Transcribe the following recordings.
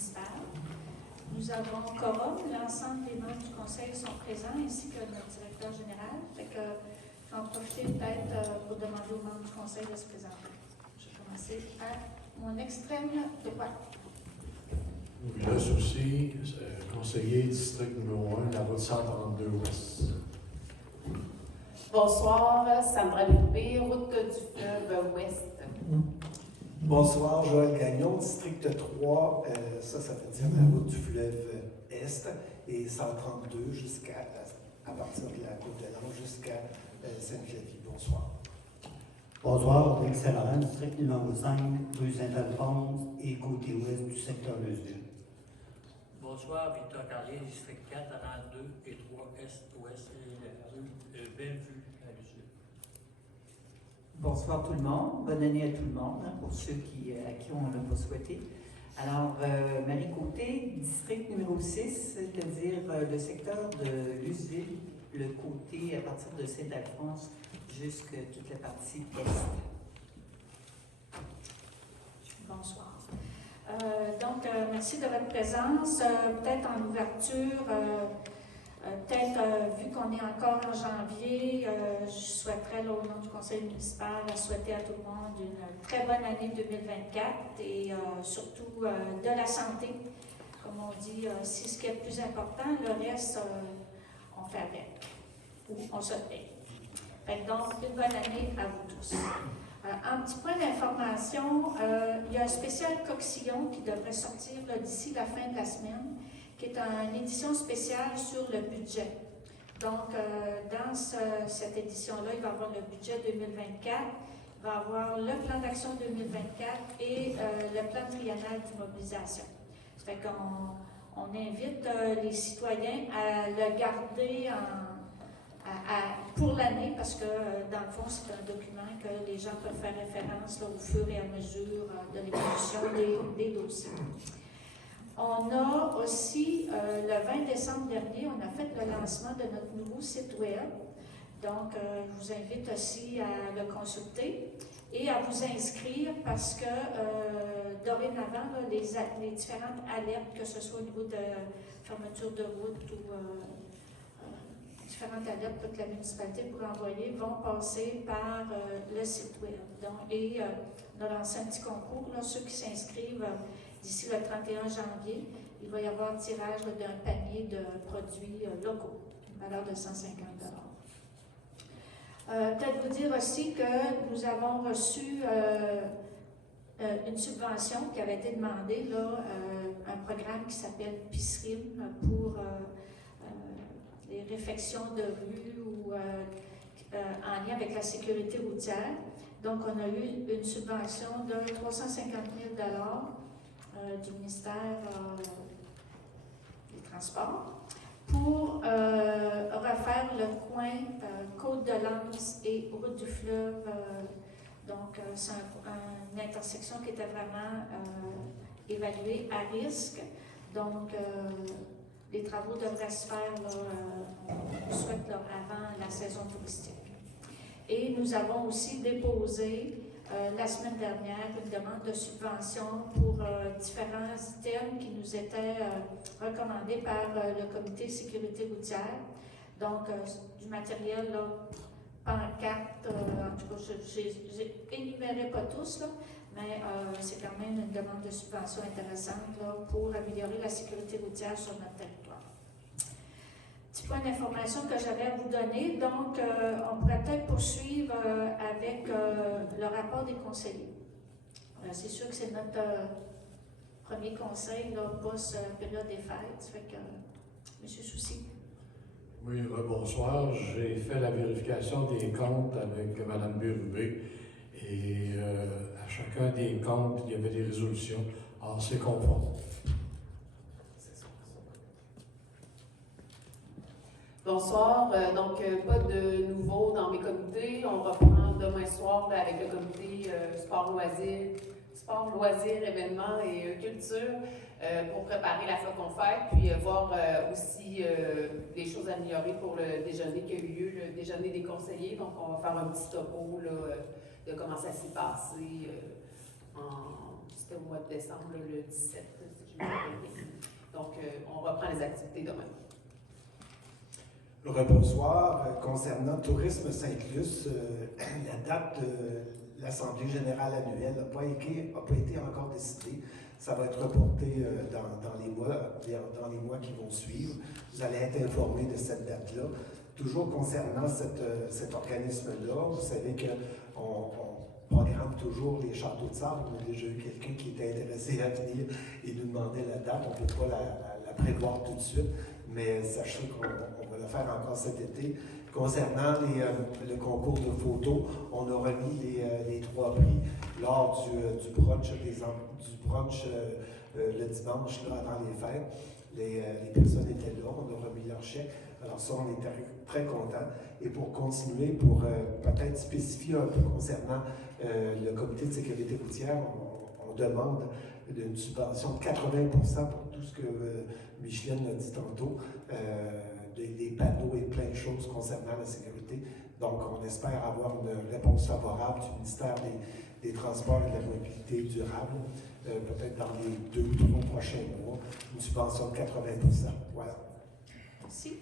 municipal. Nous avons quorum, l'ensemble des membres du conseil sont présents, ainsi que notre directeur général. Fait que, je vais en profiter peut-être pour demander aux membres du conseil de se présenter. Je vais commencer à mon extrême droite. Le souci, conseiller district numéro 1, la route 132 Ouest. Bonsoir, Sandra Lupé, route du fleuve Ouest. Bonsoir, Joël Gagnon, district 3, ça veut dire la route du fleuve Est, et 132 à partir de la côte de l'Ange jusqu'à Sainte-Clavie. Bonsoir. Bonsoir, Rick Saint-Laurent, district numéro 5, rue Saint-Alphonse et côté ouest du secteur Leusville. Bonsoir, Victor Carlier, district 4, rang 2 et 3, Est-Ouest, et la rue Bellevue à Lucie. Bonsoir tout le monde, bonne année à tout le monde, hein, pour ceux à qui on l'a pas souhaité. Alors, Marie Côté, district numéro 6, c'est-à-dire le secteur de Luceville, le côté à partir de Saint-Alphonse jusqu'à toute la partie est. Bonsoir. Merci de votre présence. Peut-être en ouverture, vu qu'on est encore en janvier, je souhaiterais, au nom du conseil municipal, souhaiter à tout le monde une très bonne année 2024 et surtout de la santé. Comme on dit, c'est ce qui est le plus important. Le reste, on fait avec ou on se paye. Donc, une bonne année à vous tous. Un petit point d'information, il y a un spécial Coxillon qui devrait sortir d'ici la fin de la semaine, qui est une édition spéciale sur le budget. Donc, dans cette édition-là, il va y avoir le budget 2024, il va y avoir le plan d'action 2024 et le plan triennal d'immobilisation. Ça fait qu'on invite les citoyens à le garder pour l'année, parce que dans le fond, c'est un document que les gens peuvent faire référence au fur et à mesure de l'évolution des dossiers. On a aussi, le 20 décembre dernier, on a fait le lancement de notre nouveau site web. Donc, je vous invite aussi à le consulter et à vous inscrire parce que dorénavant, les différentes alertes, que ce soit au niveau de fermeture de route ou différentes alertes que la municipalité pourra envoyer, vont passer par le site web. Donc, on a lancé un petit concours. Là, ceux qui s'inscrivent d'ici le 31 janvier, il va y avoir tirage d'un panier de produits locaux, à valeur de 150 $. Peut-être vous dire aussi que nous avons reçu une subvention qui avait été demandée, là, un programme qui s'appelle PISRIM pour les réfections de rue ou en lien avec la sécurité routière. Donc, on a eu une subvention de 350 000 $ du ministère des Transports pour refaire le coin Côte-de-Lens et Route du Fleuve. Donc, c'est une intersection qui était vraiment évaluée à risque. Donc, les travaux devraient se faire, on souhaite, avant la saison touristique. Et nous avons aussi déposé la semaine dernière une demande de subvention pour différents items qui nous étaient recommandés par le comité sécurité routière. Donc, du matériel, là, pancartes, en tout cas, je n'énumérais pas tous, là, mais c'est quand même une demande de subvention intéressante là, pour améliorer la sécurité routière sur notre territoire. Petit point d'information que j'avais à vous donner. Donc, on pourrait peut-être poursuivre avec le rapport des conseillers. C'est sûr que c'est notre premier conseil, là, post-période des fêtes. Ça fait que, M. Soucy. Oui, bonsoir. J'ai fait la vérification des comptes avec Mme Bérubé et à chacun des comptes, il y avait des résolutions. Alors, c'est conforme. Bonsoir, donc pas de nouveau dans mes comités. On reprend demain soir là, avec le comité sport, loisirs, événements et culture pour préparer la Faucon Fête, puis voir aussi des choses à améliorer pour le déjeuner qui a eu lieu, le déjeuner des conseillers. Donc, on va faire un petit topo là, de comment ça s'est passé. C'était au mois de décembre, le 17, si je Donc, on reprend les activités demain. Rebonsoir. Concernant Tourisme Sainte-Luce, la date de l'Assemblée générale annuelle n'a pas été encore décidée. Ça va être reporté dans les mois qui vont suivre. Vous allez être informés de cette date-là. Toujours concernant cet organisme-là, vous savez qu'on programme toujours les châteaux de sable. On a déjà eu quelqu'un qui était intéressé à venir et nous demandait la date. On ne peut pas la prévoir tout de suite, mais sachez qu'on va le faire encore cet été. Concernant le concours de photos, on a remis les 3 prix lors du brunch, le dimanche là, avant les fêtes. Les personnes étaient là, on a remis leur chèque. Alors ça, on est très contents. Et pour continuer, pour peut-être spécifier un peu concernant le comité de sécurité routière, on demande une subvention de 80% pour tout ce que Micheline a dit tantôt, des panneaux et plein de choses concernant la sécurité. Donc, on espère avoir une réponse favorable du ministère des Transports et de la Mobilité durable, peut-être dans les 2 ou 3 prochains mois, une subvention de 80%. Voilà. Merci.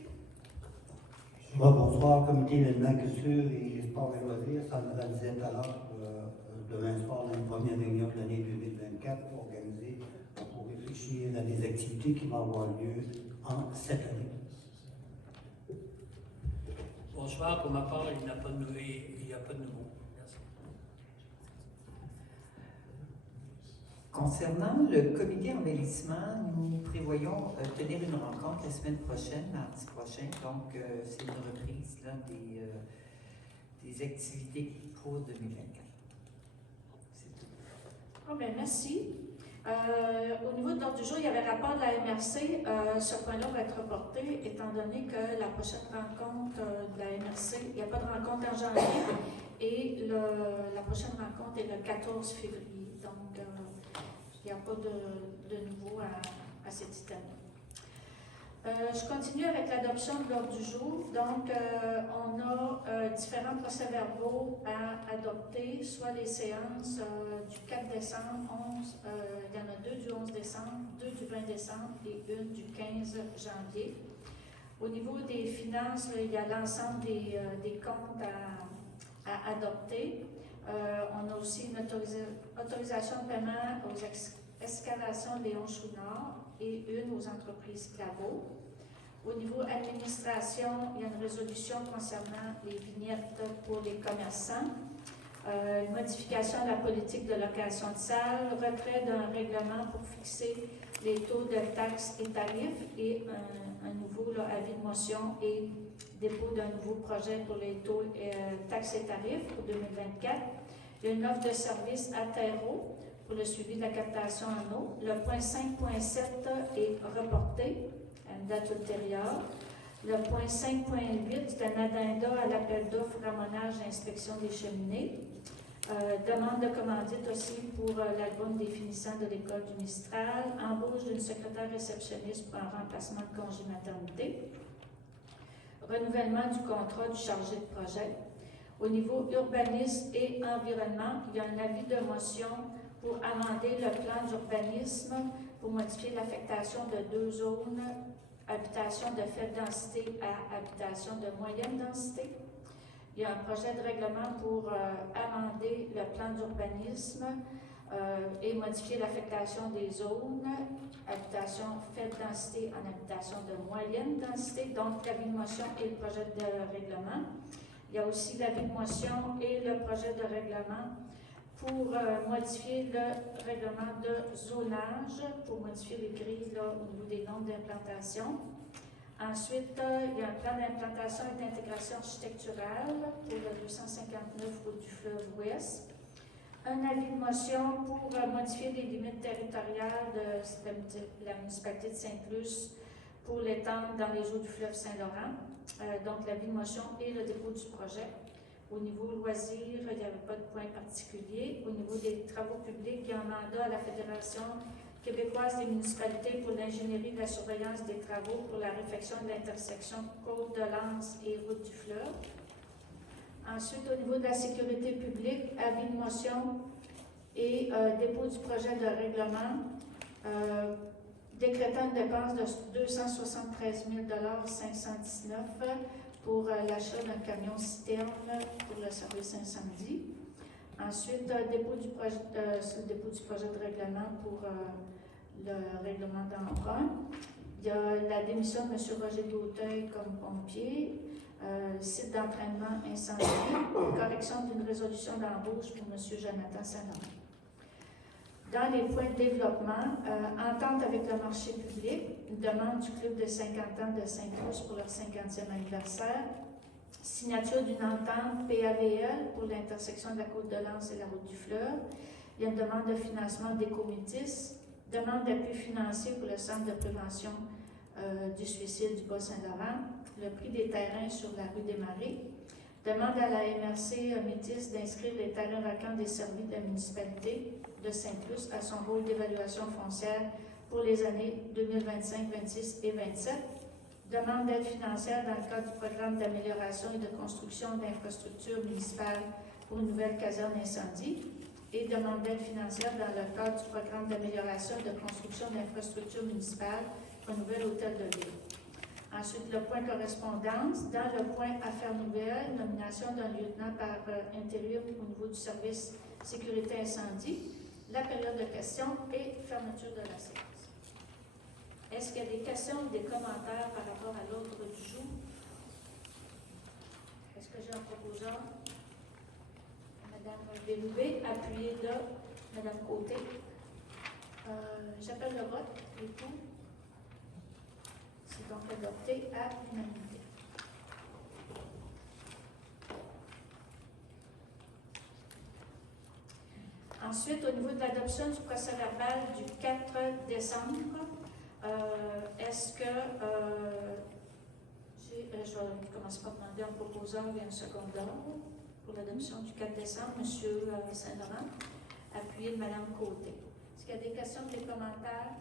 Bonsoir, comité d'événements, culture et sport et loisirs. Ça nous disait tout à l'heure, demain soir, dans une première réunion de l'année 2024 pour organiser, pour réfléchir à des activités qui vont avoir lieu en cette année. Bonsoir, pour ma part, il n'y a pas de nouveau. Merci. Concernant le comité embellissement, nous prévoyons tenir une rencontre la semaine prochaine, mardi prochain. Donc, c'est une reprise là, des activités pour 2024. C'est tout. Oh, bien, merci. Au niveau de l'ordre du jour, il y avait rapport de la MRC. Ce point-là va être reporté, étant donné que la prochaine rencontre de la MRC, il n'y a pas de rencontre en janvier, et la prochaine rencontre est le 14 février. Donc, il n'y a pas de nouveau à cet item. Je continue avec l'adoption de l'ordre du jour. Donc, on a différents procès-verbaux à adopter, soit les séances du 4 décembre, 11, il y en a 2 du 11 décembre, 2 du 20 décembre et 1 du 15 janvier. Au niveau des finances, là, il y a l'ensemble des comptes à adopter. On a aussi une autorisation de paiement aux excavations Léon Chouinard et une aux entreprises Claveau. Au niveau administration, il y a une résolution concernant les vignettes pour les commerçants, une modification de la politique de location de salles, retrait d'un règlement pour fixer les taux de taxes et tarifs et un nouveau avis de motion et dépôt d'un nouveau projet pour les taux taxes et tarifs pour 2024. Il y a une offre de service à Terreau pour le suivi de la captation en eau. Le point 5.7 est reporté à une date ultérieure. Le point 5.8, c'est un addenda à l'appel d'offres ramonage et inspection des cheminées. Demande de commandite aussi pour l'album des finissants de l'école du Mistral. Embauche d'une secrétaire réceptionniste pour un remplacement de congé maternité. Renouvellement du contrat du chargé de projet. Au niveau urbanisme et environnement, il y a un avis de motion pour amender le plan d'urbanisme pour modifier l'affectation de 2 zones, habitation de faible densité à habitation de moyenne densité. Il y a un projet de règlement pour amender le plan d'urbanisme et modifier l'affectation des zones, habitation faible densité en habitation de moyenne densité, donc l'avis de motion et le projet de règlement. Il y a aussi l'avis de motion et le projet de règlement pour modifier le règlement de zonage, pour modifier les grilles là, au niveau des nombres d'implantation. Ensuite, il y a un plan d'implantation et d'intégration architecturale pour le 259 route du fleuve Ouest. Un avis de motion pour modifier les limites territoriales de la municipalité de Sainte-Luce pour l'étendre dans les eaux du fleuve Saint-Laurent. Donc, l'avis de motion et le dépôt du projet. Au niveau loisirs, il n'y avait pas de point particulier. Au niveau des travaux publics, il y a un mandat à la Fédération québécoise des municipalités pour l'ingénierie de la surveillance des travaux pour la réfection de l'intersection Côte-de-Lens et Route du Fleuve. Ensuite, au niveau de la sécurité publique, avis de motion et dépôt du projet de règlement décrétant une dépense de 273 519 pour l'achat d'un camion citerne pour le service incendie. Ensuite, dépôt du projet de règlement pour le règlement d'emprunt. Il y a la démission de M. Roger Gauteuil comme pompier, site d'entraînement incendie, correction d'une résolution d'embauche pour M. Jonathan Saint-Laurent. Dans les points de développement, entente avec le marché public, une demande du Club de 50 ans de Sainte-Luce pour leur 50e anniversaire, signature d'une entente PAVL pour l'intersection de la Côte-de-Lens et la route du fleuve. Il y a une demande de financement d'Écométis, demande d'appui financier pour le centre de prévention du suicide du Bas-Saint-Laurent, le prix des terrains sur la rue des Marais, demande à la MRC Métis d'inscrire les terrains vacants desservis de la municipalité de Sainte-Luce à son rôle d'évaluation foncière pour les années 2025, 26 et 27. Demande d'aide financière dans le cadre du programme d'amélioration et de construction d'infrastructures municipales pour une nouvelle caserne incendie et demande d'aide financière dans le cadre du programme d'amélioration et de construction d'infrastructures municipales pour un nouvel hôtel de ville. Ensuite, le point correspondance. Dans le point affaires nouvelles, nomination d'un lieutenant par intérim au niveau du service sécurité incendie, la période de questions et fermeture de la séance. Est-ce qu'il y a des questions ou des commentaires par rapport à l'ordre du jour? Est-ce que j'ai un proposeur? Madame Bérubé, appuyée de Madame Côté. J'appelle le vote. Les pour. C'est donc adopté à l'unanimité. Ensuite, au niveau de l'adoption du procès verbal du 4 décembre, est-ce que je vais commencer par demander un proposeur et un secondeur pour l'adoption du 4 décembre, M. Saint-Laurent, appuyé de Mme Côté. Est-ce qu'il y a des questions, des commentaires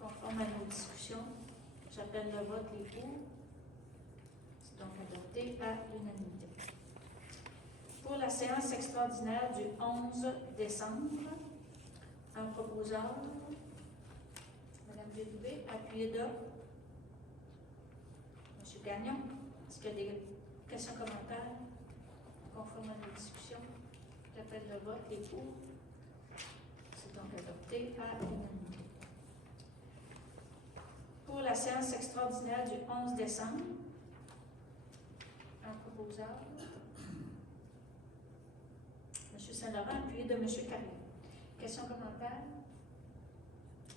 conformes à nos discussions? J'appelle le vote, les pour. C'est donc adopté à l'unanimité. Pour la séance extraordinaire du 11 décembre, un proposeur, Mme Bérubé, appuyé de M. Gagnon. Est-ce qu'il y a des questions, commentaires conformes à nos discussions? J'appelle le vote, les pour. C'est donc adopté à l'unanimité. Pour la séance extraordinaire du 11 décembre, un proposeur, M. Saint-Laurent, appuyé de M. Carrier. Questions, commentaires?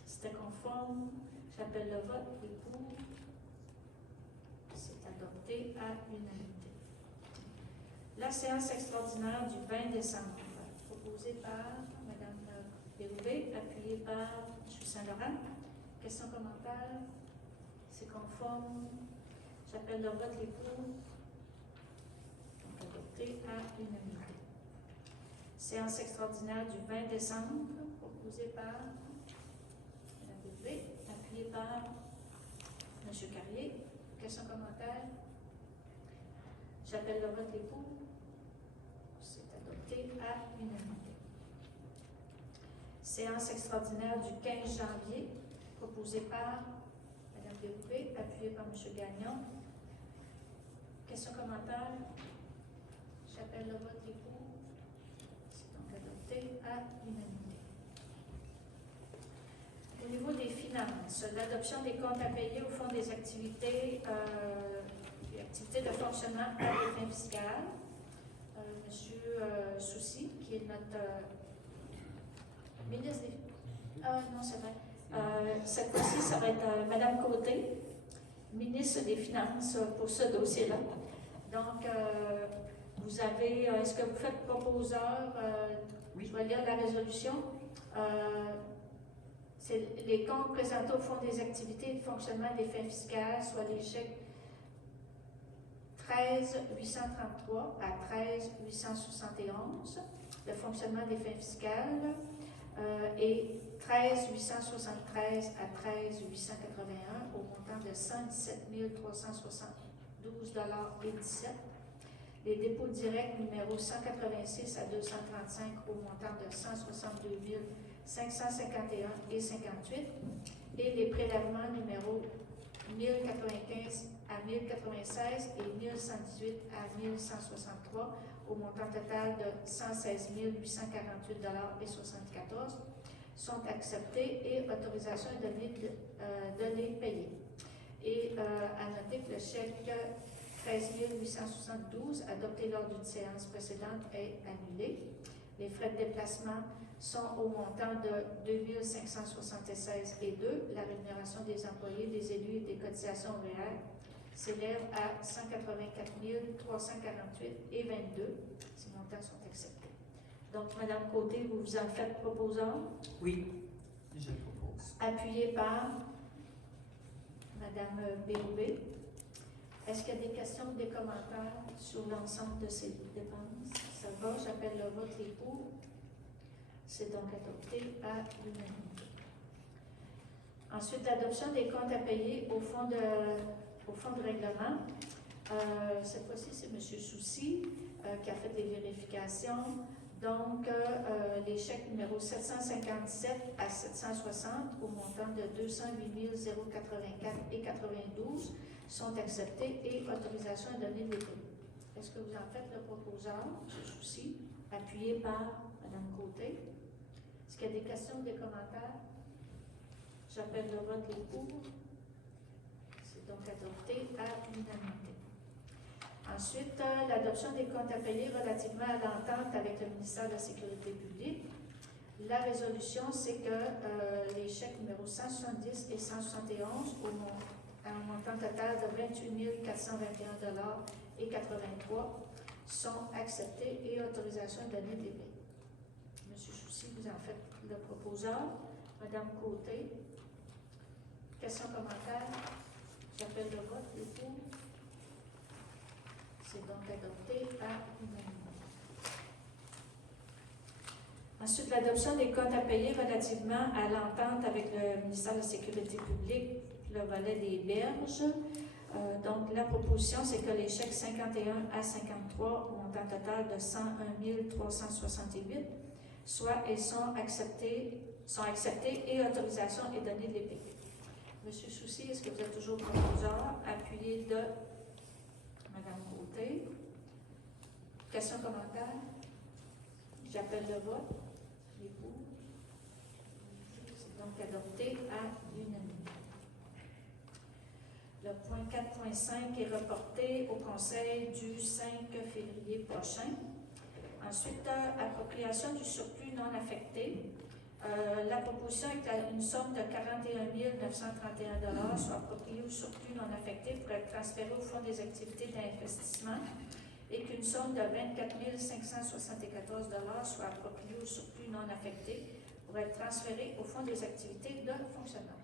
C'était conforme. J'appelle le vote. Les pour. C'est adopté à l'unanimité. La séance extraordinaire du 20 décembre, proposée par Mme Bérubé, appuyée par M. Saint-Laurent. Questions, commentaires? C'est conforme. J'appelle le vote. Les pour. Donc adopté à l'unanimité. Séance extraordinaire du 20 décembre, proposée par Mme Bérubé, appuyée par M. Carrier. Questions, commentaires? J'appelle le vote. Les pour. C'est adopté à l'unanimité. Séance extraordinaire du 15 janvier, proposée par Mme Bérubé, appuyée par M. Gagnon. Questions, commentaires? J'appelle le vote. Les pour. C'est donc adopté à l'unanimité. Au niveau des finances, l'adoption des comptes à payer au fond des activités de fonctionnement à des fins fiscales. Monsieur Soucy, qui est notre ministre des... non, c'est vrai. Cette fois-ci, ça va être Mme Côté, ministre des Finances, pour ce dossier-là. Donc, vous avez... est-ce que vous faites proposeur? Oui. Je vais lire la résolution. C'est les comptes présentés au fond des activités de fonctionnement des fins fiscales, soit les chèques 13 833 à 13 871, le fonctionnement des fins fiscales, et 13 873 à 13 881 au montant de 117 372,17 $. Les dépôts directs numéro 186 à 235 au montant de 162 551,58 $. et les prélèvements numéro 1095 à 1096 et 1118 à 1163 au montant total de 116 848 $ et 74 sont acceptés et autorisation est donnée de les payer. Et à noter que le chèque 13 872 adopté lors d'une séance précédente est annulé. Les frais de déplacement sont au montant de 2 576 et 2. La rémunération des employés, des élus et des cotisations réelles s'élève à 184 348 et 22. Ces montants sont acceptés. Donc, Mme Côté, vous vous en faites proposant? Oui, je propose. Appuyé par Mme Bérubé. Est-ce qu'il y a des questions ou des commentaires sur l'ensemble de ces dépenses? Ça va, j'appelle le vote et pour. C'est donc adopté à l'unanimité. Ensuite, l'adoption des comptes à payer au fonds de règlement. Cette fois-ci, c'est M. Soucy qui a fait les vérifications. Donc, les chèques numéro 757 à 760 au montant de 208 084 et 92 sont acceptés et autorisation est donnée de les payer. Est-ce que vous en faites le proposeur, M. Soucy, appuyé par Mme Côté? Est-ce qu'il y a des questions ou des commentaires? J'appelle le vote les pour. C'est donc adopté à l'unanimité. Ensuite, l'adoption des comptes à payer relativement à l'entente avec le ministère de la Sécurité publique. La résolution, c'est que les chèques numéro 170 et 171 à un montant total de 28 421 $ et 83 sont acceptés et autorisation est donnée des paiements. Monsieur Soucy, vous en faites le proposeur. Madame Côté, questions, commentaires? J'appelle le vote, les pour. C'est donc adopté à l'unanimité. Ensuite, l'adoption des comptes à payer relativement à l'entente avec le ministère de la Sécurité publique, le volet des berges. Donc, la proposition, c'est que les chèques 51 à 53, au montant total de 101 368, soit et sont acceptés et autorisation est donnée de les payer. Monsieur Soucy, est-ce que vous êtes toujours proposeur, appuyé de Mme Côté? Questions, commentaires? J'appelle le vote. Les pour. C'est donc adopté à l'unanimité. Le point 4.5 est reporté au Conseil du 5 février prochain. Ensuite, appropriation du surplus non affecté. La proposition est qu'une somme de 41 931 $ soit appropriée au surplus non affecté pour être transférée au Fonds des activités d'investissement et qu'une somme de 24 574 $ soit appropriée au surplus non affecté pour être transférée au Fonds des activités de fonctionnement.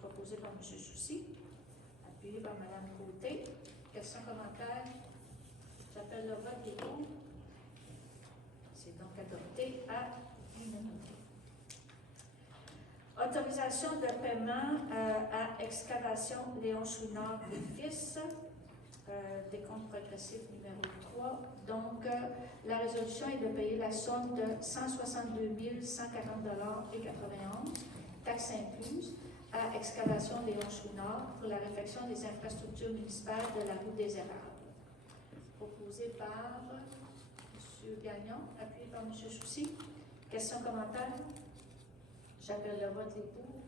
Proposé par M. Soucy, appuyé par Mme Côté. Questions, commentaires? J'appelle le vote des pour. C'est donc adopté à l'unanimité. Autorisation de paiement à Excavation Léon Chouinard et Fils, décompte progressif numéro 3. Donc, la résolution est de payer la somme de 162 140 $ et 91, taxes incluses, à Excavation Léon Chouinard pour la réfection des infrastructures municipales de la route des Érables. Proposé par M. Gagnon, appuyé par M. Soucy. Questions, commentaires? J'appelle le vote les pour.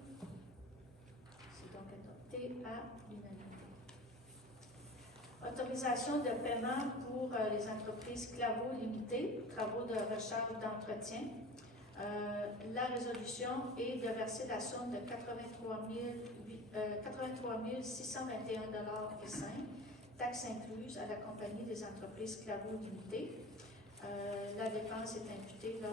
C'est donc adopté à l'unanimité. Autorisation de paiement pour les entreprises Claveau Limitées, travaux de recharge d'entretien. La résolution est de verser la somme de 83 621 $ et 5, taxes incluses à la compagnie des entreprises Claveau Limitées. La dépense est imputée à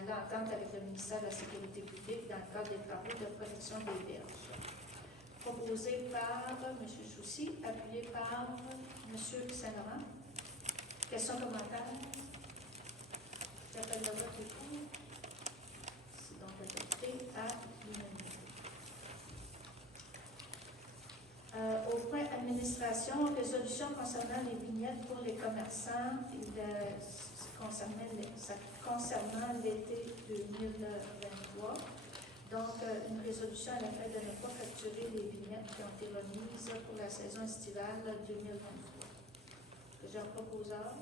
l'entente avec le ministère de la Sécurité publique dans le cadre des travaux de protection des berges. Proposé par M. Soucy, appuyé par M. Saint-Laurent. Questions, commentaires? J'appelle le vote des pour. C'est donc adopté à l'unanimité. Au point administration, résolution concernant les vignettes pour les commerçants concernant l'été 2023. Donc, une résolution à la fin de ne pas facturer les vignettes qui ont été remises pour la saison estivale 2023. J'ai un proposeur,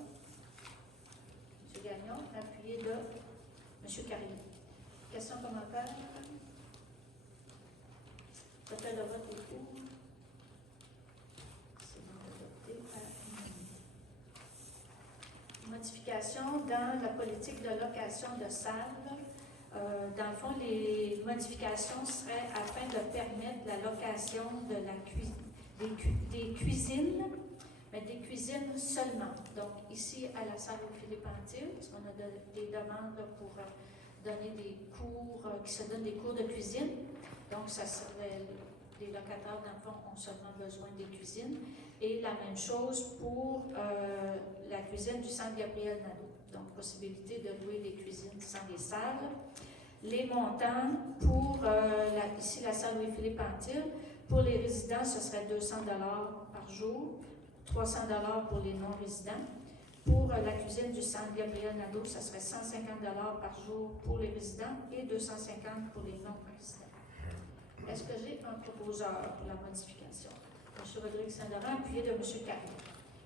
M. Gagnon, appuyé de M. Carrier. Questions, commentaires? Rappel de vote est pour. C'est donc adopté à l'unanimité. Modification dans la politique de location de salles. Dans le fond, les modifications seraient afin de permettre la location de des cuisines, mais des cuisines seulement. Donc, ici, à la salle Philippe Antil, parce qu'on a des demandes pour donner des cours, qui se donnent des cours de cuisine. Donc, ça serait, les locataires, dans le fond, ont seulement besoin des cuisines. Et la même chose pour la cuisine du centre Gabriel Nadeau. Donc, possibilité de louer des cuisines sans les salles. Les montants pour, ici, la salle Louis-Philippe Antil, pour les résidents, ce serait 200 $ par jour, 300 $ pour les non-résidents. Pour la cuisine du centre Gabriel Nadeau, ce serait 150 $ par jour pour les résidents et 250 pour les non-résidents. Est-ce que j'ai un proposeur pour la modification? M. Rodrigue Saint-Laurent, appuyé de M. Carrier.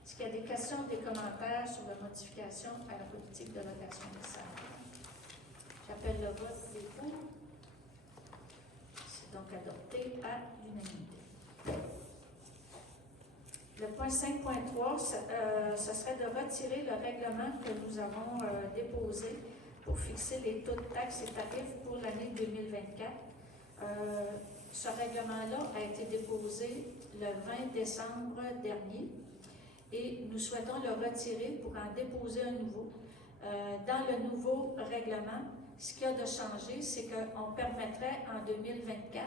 Est-ce qu'il y a des questions, des commentaires sur la modification à la politique de location des salles? J'appelle le vote des pour. C'est donc adopté à l'unanimité. Le point 5.3, ce serait de retirer le règlement que nous avons déposé pour fixer les taux de taxes et tarifs pour l'année 2024. Ce règlement-là a été déposé le 20 décembre dernier et nous souhaitons le retirer pour en déposer un nouveau. Dans le nouveau règlement, ce qu'il y a de changé, c'est qu'on permettrait en 2024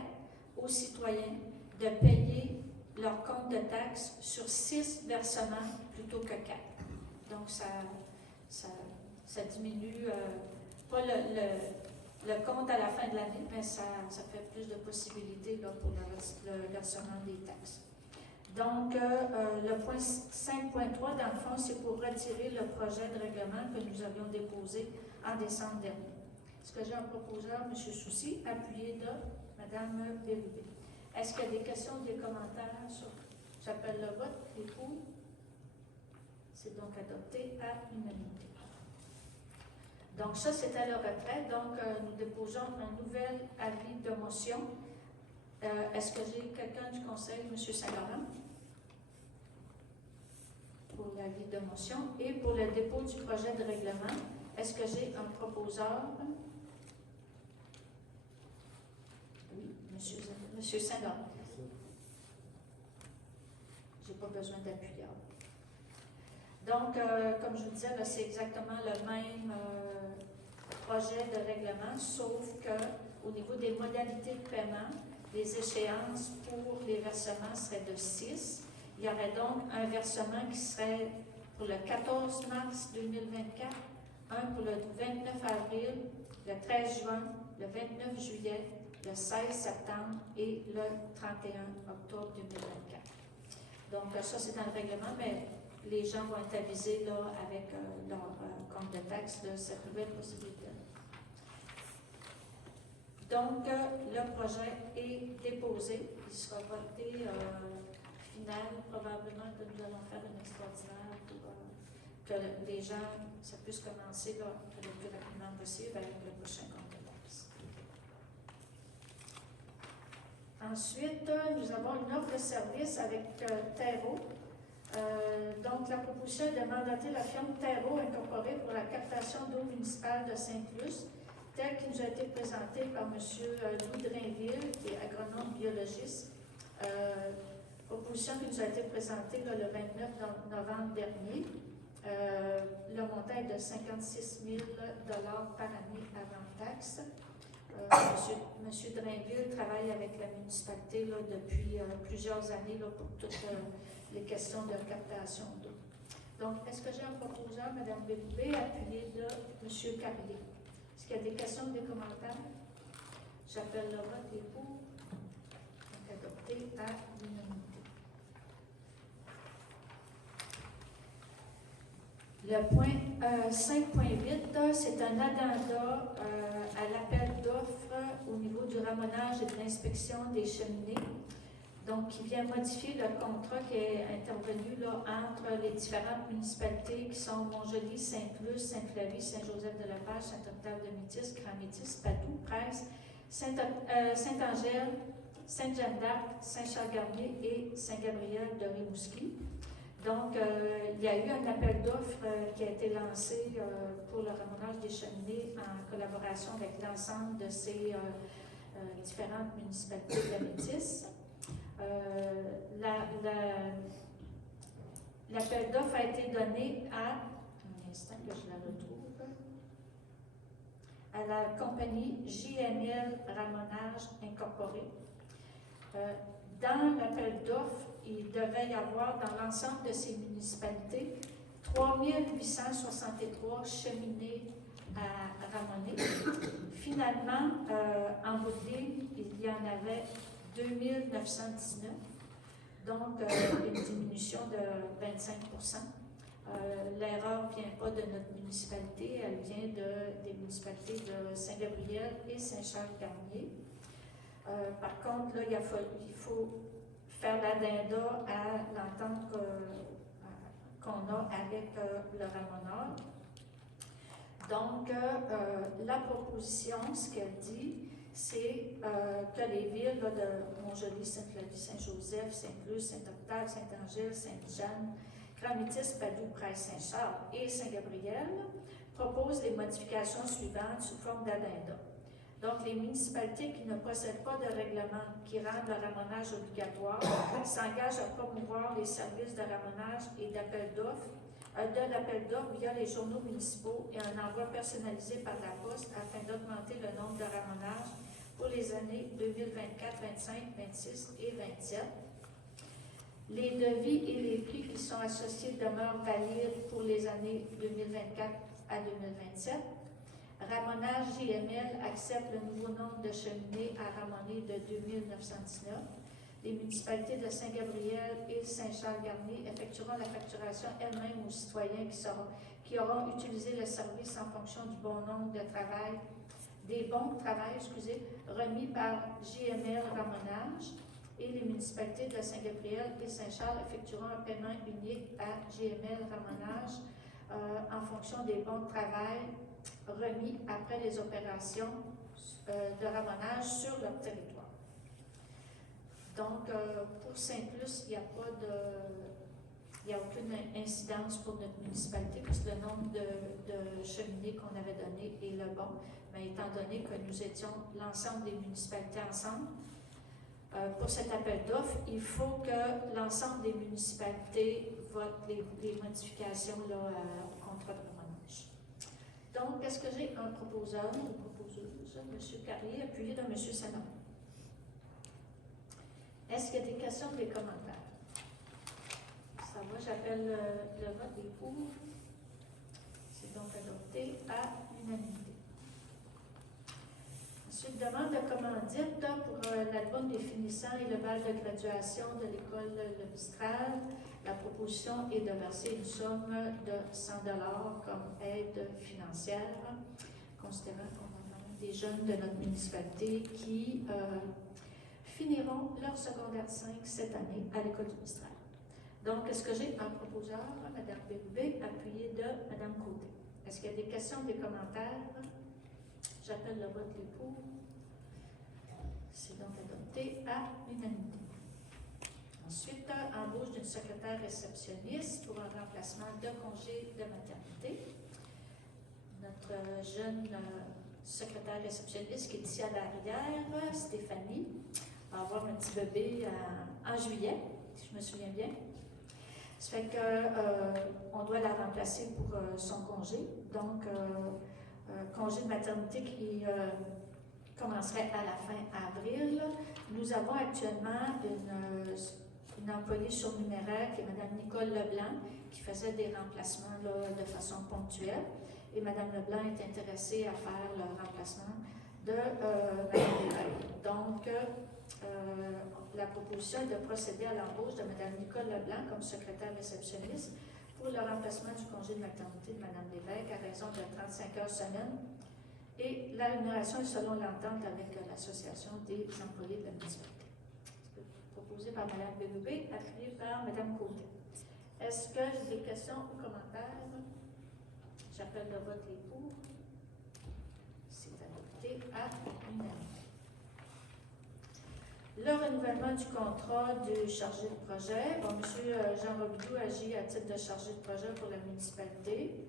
aux citoyens de payer leur compte de taxes sur 6 versements plutôt que 4. Donc, ça diminue, pas le compte à la fin de l'année, mais ça fait plus de possibilités là, pour le versement des taxes. Donc, le point 5.3, dans le fond, c'est pour retirer le projet de règlement que nous avions déposé en décembre dernier. Est-ce que j'ai un proposeur, M. Soucy, appuyé de Mme Bérubé? Est-ce qu'il y a des questions ou des commentaires sur... J'appelle le vote. Les pour. C'est donc adopté à l'unanimité. Donc, ça, c'était le retrait. Donc, nous déposons un nouvel avis de motion. Est-ce que j'ai quelqu'un du conseil, M. Saint-Laurent, pour l'avis de motion? Et pour le dépôt du projet de règlement, est-ce que j'ai un proposeur? Oui, M. Saint-Laurent. Je n'ai pas besoin d'appui. Donc, comme je vous disais, c'est exactement le même projet de règlement, sauf qu'au niveau des modalités de paiement, les échéances pour les versements seraient de 6. Il y aurait donc un versement qui serait pour le 14 mars 2024, un pour le 29 avril, le 13 juin, le 29 juillet, le 16 septembre et le 31 octobre 2024. Donc, ça, c'est dans le règlement, mais les gens vont être avisés là, avec leur compte de taxe de cette nouvelle possibilité. Donc, le projet est déposé. Il sera voté final. Probablement que nous allons faire une extraordinaire pour que les gens, ça puisse commencer là, le plus rapidement possible avec le prochain compte de taxe. Ensuite, nous avons une offre de service avec Terreau. Donc, la proposition est de mandater la firme Terreau incorporée pour la captation d'eau municipale de Sainte-Luce, telle qu'il nous a été présentée par M. Louis Drainville, qui est agronome biologiste. Proposition qui nous a été présentée là, le 29 novembre dernier. Le montant est de 56 000 $ par année avant taxe. M. Drainville travaille avec la municipalité là, depuis plusieurs années là, pour toutes les questions de captation d'eau. Donc, est-ce que j'ai un proposeur, Mme Bérubé, appuyé de M. Carrier? Est-ce qu'il y a des questions ou des commentaires? J'appelle le vote des pour. Donc, adopté à l'unanimité. Le point 5.8, c'est un addenda à l'appel d'offres au niveau du ramonage et de l'inspection des cheminées. Donc, qui vient modifier le contrat qui est intervenu là, entre les différentes municipalités qui sont Montjoly, Sainte-Luce, Sainte-Flavie, Saint-Joseph-de-la-Page, Saint-Octave-de-Métis, Grand-Métis, Padoue, Presse, Sainte-Angèle, Sainte-Jeanne-d'Arc, Saint-Charles-Garnier et Saint-Gabriel de Rimouski. Donc, il y a eu un appel d'offres qui a été lancé pour le ramonage des cheminées en collaboration avec l'ensemble de ces différentes municipalités de la Métis. L'appel d'offres a été donné à, un instant que je la retrouve, à la compagnie JML Ramonage Incorporée. Dans l'appel d'offres, il devait y avoir dans l'ensemble de ces municipalités 3863 cheminées à ramoner. Finalement, en bout de ligne, il y en avait 2919, donc une diminution de 25 L'erreur ne vient pas de notre municipalité, elle vient des municipalités de Saint-Gabriel et Saint-Charles-Garnier. Par contre, là, il faut faire l'addenda à l'entente qu'on a avec le ramoneur. Donc, la proposition, ce qu'elle dit, c'est que les villes là, de Montjoly, Sainte-Flavie, Saint-Joseph, Sainte-Luce, Saint-Octave, Sainte-Angèle, Sainte-Jeanne, Grand-Métis, Padoue, Presse, Saint-Charles et Saint-Gabriel proposent les modifications suivantes sous forme d'addenda. Donc, les municipalités qui ne possèdent pas de règlement qui rendent le ramonage obligatoire s'engagent à promouvoir les services de ramonage et d'appel d'offres de l'appel d'offres via les journaux municipaux et un envoi personnalisé par la poste afin d'augmenter le nombre de ramonages pour les années 2024, 25, 26 et 27. Les devis et les prix qui sont associés demeurent valides pour les années 2024 à 2027. Ramonage JML accepte le nouveau nombre de cheminées à ramoner de 2919. Les municipalités de Saint-Gabriel et Saint-Charles-Garnier effectueront la facturation elles-mêmes aux citoyens qui auront utilisé le service en fonction du bon nombre de travail, des bons de travail, remis par JML Ramonage. Et les municipalités de Saint-Gabriel et Saint-Charles effectueront un paiement unique à JML Ramonage en fonction des bons de travail remis après les opérations de ramonage sur leur territoire. Donc, pour Sainte-Luce, il n'y a aucune incidence pour notre municipalité, puisque le nombre de cheminées qu'on avait donné est le bon. Mais étant donné que nous étions l'ensemble des municipalités ensemble, pour cet appel d'offres, il faut que l'ensemble des municipalités votent les modifications là, au contrat de ramonage. Donc, est-ce que j'ai un proposeur ou proposeuse, M. Carrier, appuyé de M. Sanon? Est-ce qu'il y a des questions ou des commentaires? Ça va, j'appelle le vote des pour. C'est donc adopté à l'unanimité. Ensuite, demande de commandite pour l'album des finissants et le bal de graduation de l'école Le Mistral. La proposition est de verser une somme de 100 $ comme aide financière, considérant qu'on a des jeunes de notre municipalité qui finiront leur secondaire 5 cette année à l'école du Mistral. Donc, est-ce que j'ai un proposeur, Mme Bérubé, appuyé de Mme Côté? Est-ce qu'il y a des questions, des commentaires? J'appelle le vote des pour. C'est donc adopté à l'unanimité. Ensuite, embauche d'une secrétaire réceptionniste pour un remplacement de congé de maternité. Notre jeune secrétaire réceptionniste qui est ici à l'arrière, Stéphanie, va avoir un petit bébé en juillet, si je me souviens bien. Ça fait qu'on doit la remplacer pour son congé. Donc, congé de maternité qui commencerait à la fin avril. Nous avons actuellement une employée surnuméraire qui est Mme Nicole Leblanc, qui faisait des remplacements là, de façon ponctuelle. Et Mme Leblanc est intéressée à faire le remplacement de Mme Lévesque. Donc, la proposition est de procéder à l'embauche de Mme Nicole Leblanc comme secrétaire réceptionniste pour le remplacement du congé de maternité de Mme Lévesque à raison de 35 heures semaine Et la rémunération est selon l'entente avec l'Association des employés de la municipalité. Proposé par Mme Bérubé, appuyé par Mme Côté. Est-ce que j'ai des questions ou commentaires? J'appelle le vote et pour. C'est adopté à l'unanimité. Le renouvellement du contrat du chargé de projet. Bon, M. Jean Robidoux agit à titre de chargé de projet pour la municipalité.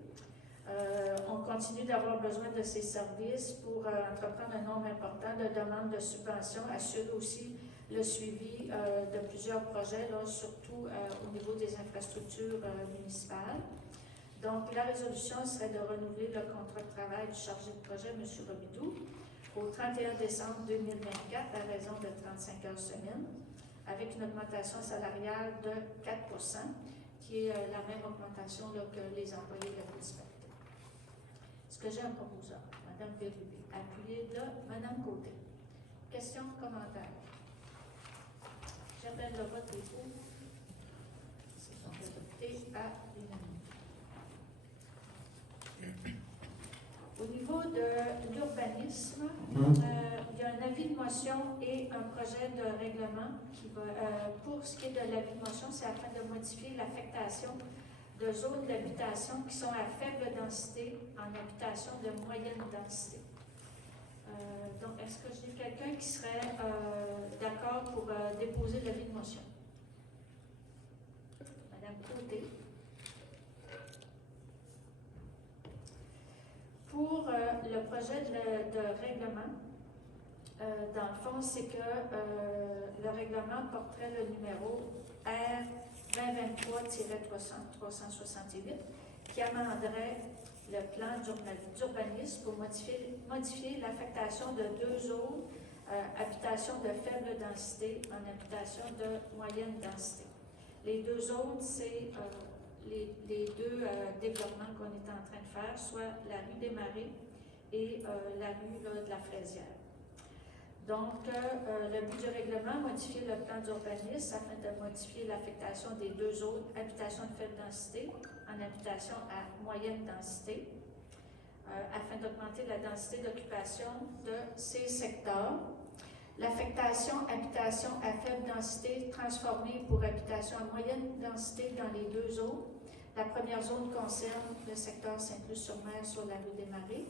On continue d'avoir besoin de ses services pour entreprendre un nombre important de demandes de subventions, assurer aussi le suivi de plusieurs projets, là, surtout au niveau des infrastructures municipales. Donc, la résolution serait de renouveler le contrat de travail du chargé de projet, M. Robidoux, au 31 décembre 2024 à raison de 35 heures semaine, avec une augmentation salariale de 4 qui est la même augmentation là, que les employés de la municipalité. Est-ce que j'ai un proposeur? Mme Bérubé, appuyé de Mme Côté. Questions, commentaires? J'appelle le vote des pour. C'est adopté à l'unanimité. Au niveau de l'urbanisme, il y a un avis de motion et un projet de règlement qui va, pour ce qui est de l'avis de motion, c'est afin de modifier l'affectation de zones d'habitation qui sont à faible densité en habitation de moyenne densité. Donc, est-ce que j'ai quelqu'un qui serait d'accord pour déposer l'avis de motion? Madame Côté. Pour le projet de règlement, dans le fond, c'est que le règlement porterait le numéro R 2023-368 qui amenderait le plan d'urbanisme pour modifier l'affectation de deux zones, habitation de faible densité en habitation de moyenne densité. Les deux zones, c'est les deux développements qu'on est en train de faire, soit la rue des Marais et la rue là, de la Fraisière. Donc, le but du règlement, modifier le plan d'urbanisme afin de modifier l'affectation des deux zones, habitation de faible densité en habitation à moyenne densité, afin d'augmenter la densité d'occupation de ces secteurs. L'affectation habitation à faible densité transformée pour habitation à moyenne densité dans les deux zones. La première zone concerne le secteur Saint-Luc-sur-Mer sur la rue des Marais,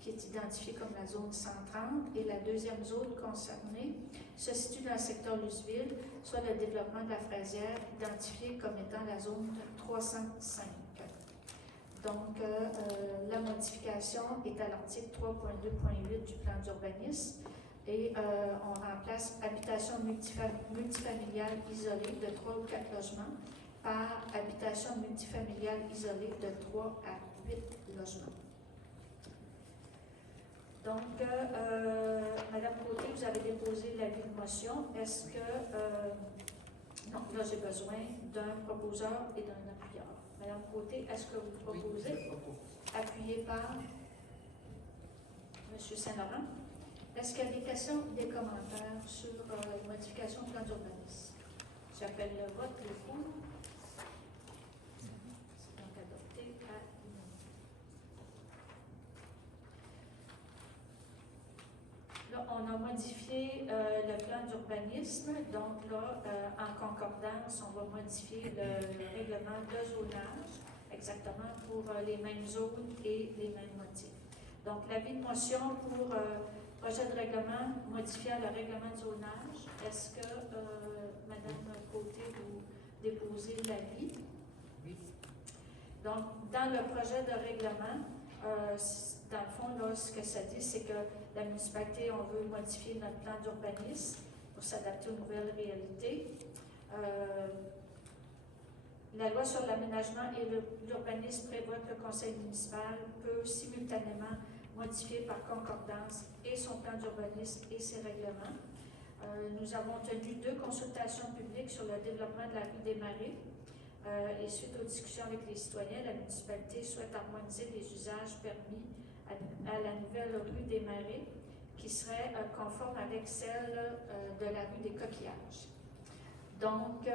qui est identifiée comme la zone 130, et la deuxième zone concernée se situe dans le secteur Luceville, soit le développement de la Fraisière, identifié comme étant la zone 305. Donc, la modification est à l'article 3.2.8 du plan d'urbanisme et on remplace habitation multifamiliale isolée de 3 ou 4 logements par habitation multifamiliale isolée de 3 à 8 logements. Donc, Madame Côté, vous avez déposé l'avis de motion. Est-ce que... non, là, j'ai besoin d'un proposeur et d'un appuyeur. Madame Côté, est-ce que vous proposez? Oui, appuyé par M. Saint-Laurent. Est-ce qu'il y a des questions ou des commentaires sur la modification du plan d'urbanisme? J'appelle le vote, le pour. C'est donc adopté à l'unanimité. Là, on a modifié le plan d'urbanisme. Donc là, en concordance, on va modifier le règlement de zonage, exactement pour les mêmes zones et les mêmes motifs. Donc, l'avis de motion pour projet de règlement modifiant le règlement de zonage. Est-ce que, Mme Côté, vous déposez l'avis? Oui. Donc, dans le projet de règlement, dans le fond, là, ce que ça dit, c'est que la municipalité, on veut modifier notre plan d'urbanisme pour s'adapter aux nouvelles réalités. La loi sur l'aménagement et l'urbanisme prévoit que le conseil municipal peut simultanément modifier par concordance et son plan d'urbanisme et ses règlements. Nous avons tenu 2 consultations publiques sur le développement de la rue des Marais. Et suite aux discussions avec les citoyens, la municipalité souhaite harmoniser les usages permis à la nouvelle rue des Marais qui serait conforme avec celle de la rue des Coquillages. Donc,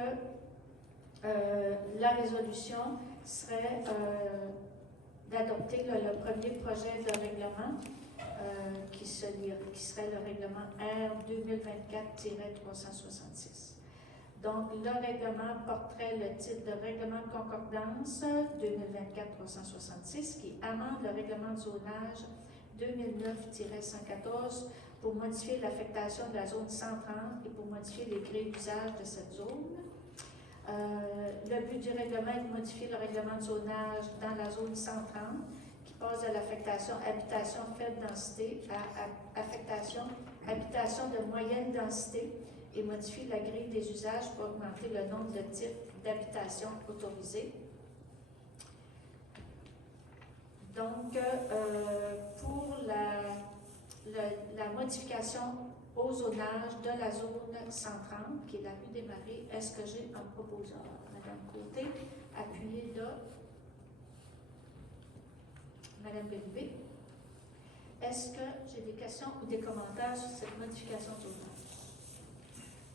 la résolution serait d'adopter le premier projet de règlement qui serait le règlement R 2024-366. Donc, le règlement porterait le titre de règlement de concordance 2024-366 qui amende le règlement de zonage 2009-114 pour modifier l'affectation de la zone 130 et pour modifier les grilles d'usage de cette zone. Le but du règlement est de modifier le règlement de zonage dans la zone 130 qui passe de l'affectation habitation faible densité à affectation habitation de moyenne densité et modifie la grille des usages pour augmenter le nombre de types d'habitation autorisés. Donc, pour la modification au zonage de la zone 130, qui est la rue des Marais, est-ce que j'ai un proposeur? Madame Côté, appuyez là. Madame Bellevue. Est-ce que j'ai des questions ou des commentaires sur cette modification de zonage?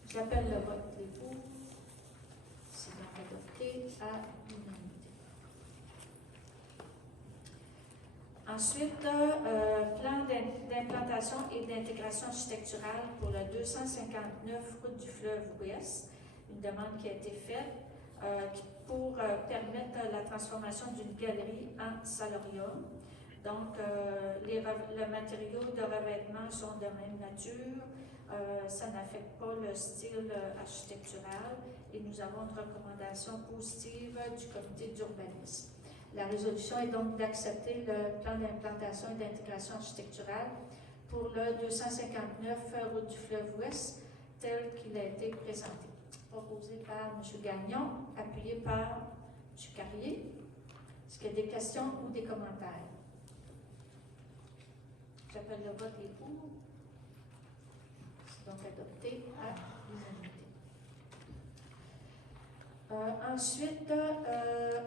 J'appelle le vote. Les pour. C'est donc adopté à l'unanimité. Ensuite, plan d'implantation et d'intégration architecturale pour le 259 route du fleuve Ouest, une demande qui a été faite pour permettre la transformation d'une galerie en salarium. Donc, le matériau de revêtement sont de même nature, ça n'affecte pas le style architectural et nous avons une recommandation positive du comité d'urbanisme. La résolution est donc d'accepter le plan d'implantation et d'intégration architecturale pour le 259 route du fleuve Ouest tel qu'il a été présenté. Proposé par M. Gagnon, appuyé par M. Carrier. Est-ce qu'il y a des questions ou des commentaires? J'appelle le vote les pour. C'est donc adopté à l'unanimité. Ensuite,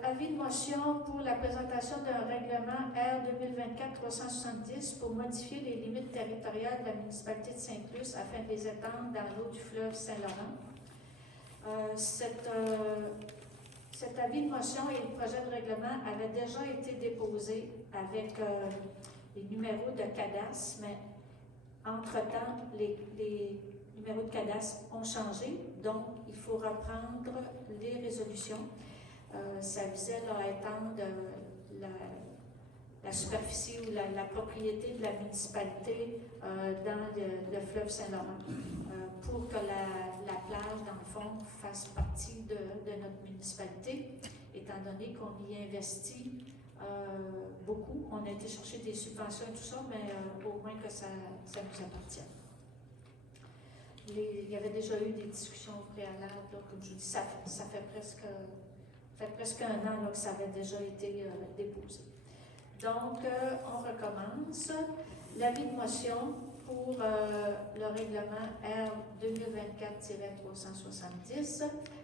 avis de motion pour la présentation d'un règlement R 2024-370 pour modifier les limites territoriales de la municipalité de Sainte-Luce afin de les étendre dans l'eau du fleuve Saint-Laurent. Cet avis de motion et le projet de règlement avaient déjà été déposés avec les numéros de cadastre, mais entre-temps, les numéros de cadastre ont changé, donc il faut reprendre les résolutions. Ça visait à étendre la superficie ou la propriété de la municipalité dans le fleuve Saint-Laurent pour que la plage, dans le fond, fasse partie de notre municipalité, étant donné qu'on y investit beaucoup. On a été chercher des subventions et tout ça, mais au moins que ça nous appartienne. Il y avait déjà eu des discussions préalables, là, comme je vous dis, ça fait presque un an là, que ça avait déjà été déposé. Donc, on recommence. L'avis de motion pour le règlement R 2024-370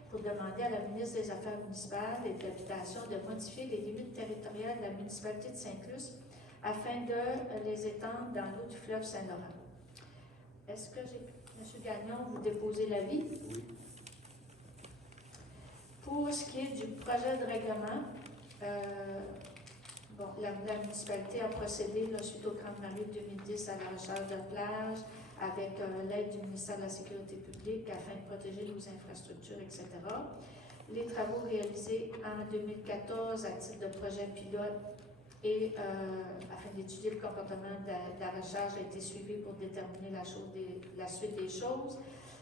pour demander à la ministre des Affaires municipales et de l'Habitation de modifier les limites territoriales de la municipalité de Sainte-Luce afin de les étendre dans l'eau du fleuve Saint-Laurent. Est-ce que M. Gagnon, vous déposez l'avis? Oui. Pour ce qui est du projet de règlement, la municipalité a procédé suite au 30 mai 2010 à la recherche de plage avec l'aide du ministère de la Sécurité publique afin de protéger nos infrastructures, etc. Les travaux réalisés en 2014 à titre de projet pilote et afin d'étudier le comportement de la recharge a été suivi pour déterminer la suite des choses.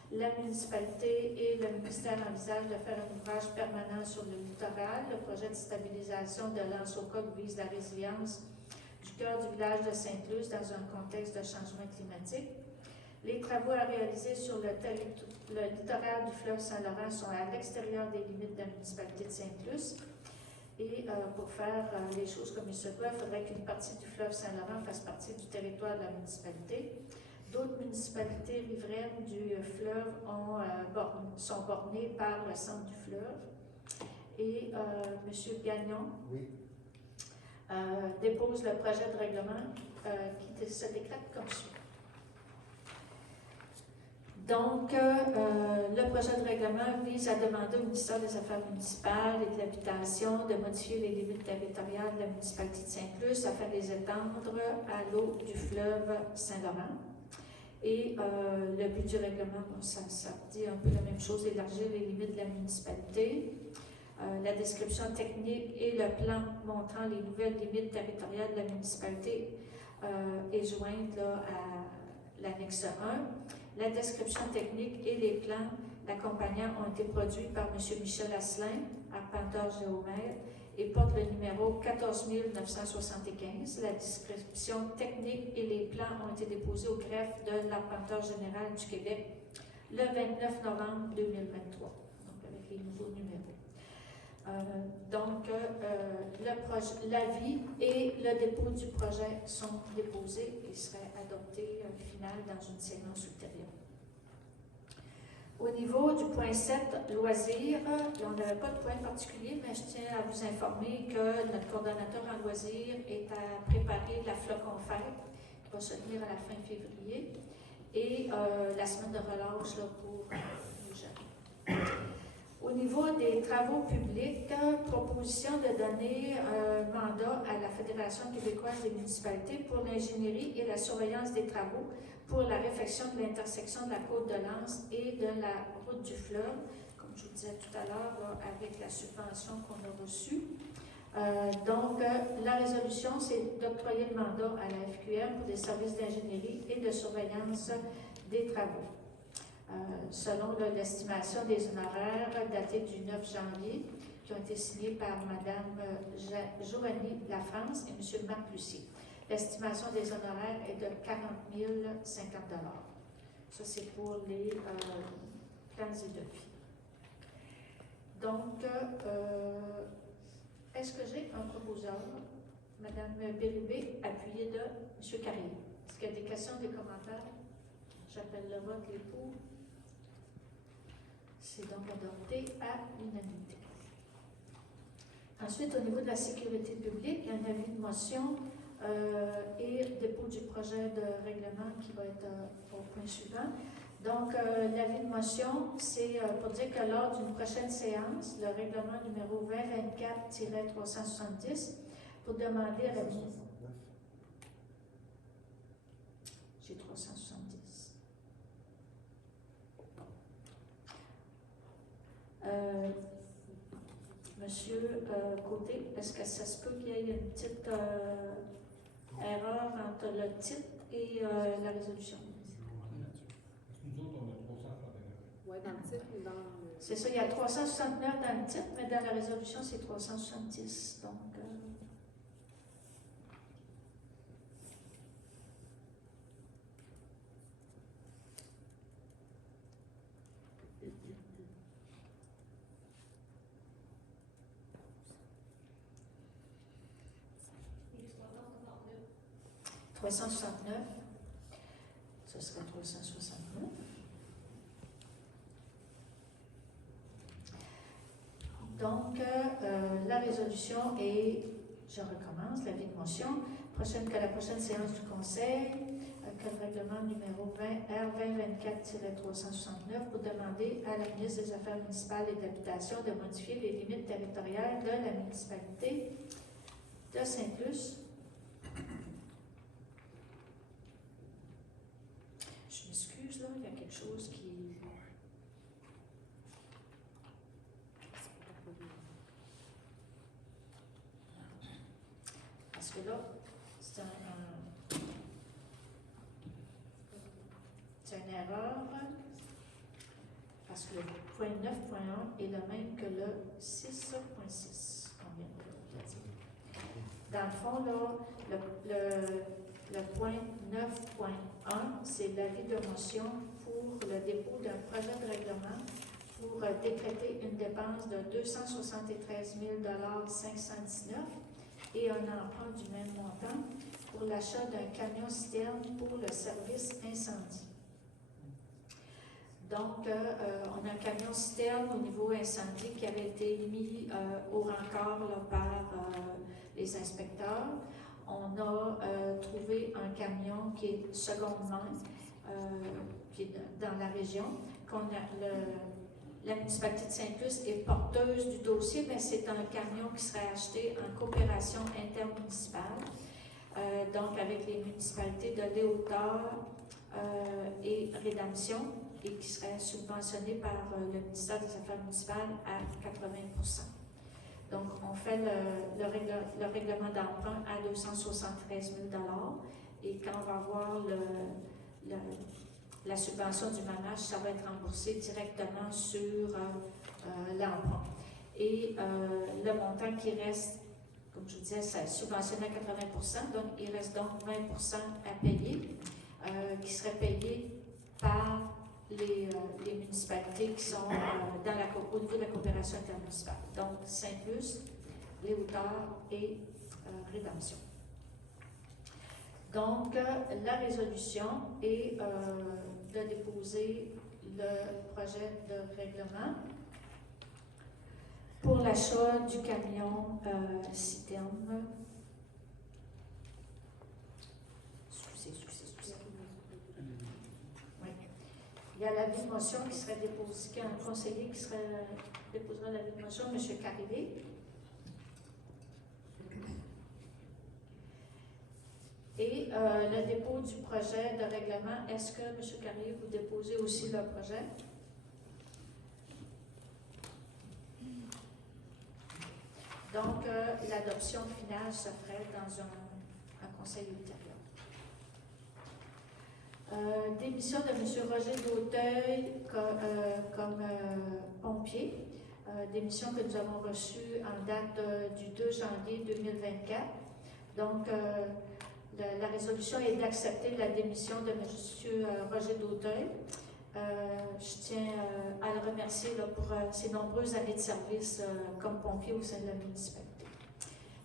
La municipalité et le ministère envisagent de faire un ouvrage permanent sur le littoral. Le projet de stabilisation de l'Anse-aux-Coques vise la résilience du cœur du village de Sainte-Luce dans un contexte de changement climatique. Les travaux à réaliser sur le littoral du fleuve Saint-Laurent sont à l'extérieur des limites de la municipalité de Sainte-Luce. Et pour faire les choses comme il se doit, il faudrait qu'une partie du fleuve Saint-Laurent fasse partie du territoire de la municipalité. D'autres municipalités riveraines du fleuve sont bornées par le centre du fleuve. Et M. Gagnon dépose le projet de règlement qui se décrète comme suit. Donc, le projet de règlement vise à demander au ministère des Affaires municipales et de l'Habitation de modifier les limites territoriales de la municipalité de Saint-Plus afin de les étendre à l'eau du fleuve Saint-Laurent. Et le but du règlement, bon, ça dit un peu la même chose, élargir les limites de la municipalité. La description technique et le plan montrant les nouvelles limites territoriales de la municipalité est jointe là, à l'annexe 1. La description technique et les plans accompagnants ont été produits par M. Michel Asselin, arpenteur géomètre, et portent le numéro 14 975. La description technique et les plans ont été déposés au greffe de l'arpenteur général du Québec le 29 novembre 2023, donc avec les nouveaux numéros. L'avis et le dépôt du projet sont déposés et seraient adoptés final dans une séance ultérieure. Au niveau du point 7, loisirs, on n'avait pas de point particulier, mais je tiens à vous informer que notre coordonnateur en loisirs est à préparer la Flocon Fête, qui va se tenir à la fin février, et la semaine de relâche là, pour les jeunes. Au niveau des travaux publics, proposition de donner un mandat à la Fédération québécoise des municipalités pour l'ingénierie et la surveillance des travaux pour la réfection de l'intersection de la côte de Lens et de la route du fleuve, comme je vous disais tout à l'heure, avec la subvention qu'on a reçue. La résolution, c'est d'octroyer le mandat à la FQM pour des services d'ingénierie et de surveillance des travaux. Selon l'estimation des honoraires datée du 9 janvier, qui ont été signés par Mme Joanie Lafrance et M. Marc Lucie. L'estimation des honoraires est de 40 050 $. Ça, c'est pour les plans et devis. Donc, est-ce que j'ai un proposeur? Mme Bérubé, appuyée de M. Carrier. Est-ce qu'il y a des questions, des commentaires? J'appelle le vote, les pour. C'est donc adopté à l'unanimité. Ensuite, au niveau de la sécurité publique, il y a un avis de motion et dépôt du projet de règlement qui va être au point suivant. Donc, l'avis de motion, c'est pour dire que lors d'une prochaine séance, le règlement numéro 2024-370, pour demander à la ministre. J'ai 370. Monsieur Côté, est-ce que ça se peut qu'il y ait une petite erreur entre le titre et la résolution? Nous autres, on a 369. Oui, dans le titre ou dans le... C'est ça, il y a 369 dans le titre, mais dans la résolution, c'est 370. Donc, « 369, ce serait 369. Donc, la résolution est, je recommence, l'avis de motion, que la prochaine séance du Conseil, que le règlement numéro 2024-369 pour demander à la ministre des Affaires municipales et de l'Habitation de modifier les limites territoriales de la municipalité de Saint-Plus. Je m'excuse, là, il y a quelque chose qui... Parce que là, c'est une erreur, parce que le point 9.1 est le même que le 6.6 qu'on vient de dire. Dans le fond, là, le point 9.1, c'est l'avis de motion pour le dépôt d'un projet de règlement pour décréter une dépense de 273 519 et un emprunt du même montant pour l'achat d'un camion-citerne pour le service incendie. Donc, on a un camion-citerne au niveau incendie qui avait été mis au rencard là, par les inspecteurs. On a trouvé un camion qui est seconde main, puis dans la région, la municipalité de Sainte-Luce est porteuse du dossier, mais c'est un camion qui serait acheté en coopération intermunicipale, donc avec les municipalités de Léotard et Rédemption, et qui serait subventionné par le ministère des Affaires municipales à 80%. Donc, on fait le règlement d'emprunt à 273 000 et quand on va avoir la subvention du manage, ça va être remboursé directement sur l'emprunt. Et le montant qui reste, comme je vous disais, c'est subventionné à 80%, donc il reste donc 20% à payer, qui serait payé par les municipalités qui sont au niveau de la coopération intermunicipale. Donc, Sainte-Luce, Léotard et Rédemption. Donc, la résolution est de déposer le projet de règlement pour l'achat du camion citerne. Oui. Il y a l'avis de motion qui serait déposé, qui est un conseiller qui déposera l'avis de motion, M. Carrier. Et le dépôt du projet de règlement, est-ce que, M. Carrier, vous déposez aussi le projet? Donc, l'adoption finale se ferait dans un conseil ultérieur. Démission de M. Roger d'Auteuil comme pompier. Démission que nous avons reçue en date du 2 janvier 2024. Donc, la résolution est d'accepter la démission de M. Roger d'Auteuil. Je tiens à le remercier pour ses nombreuses années de service comme pompier au sein de la municipalité.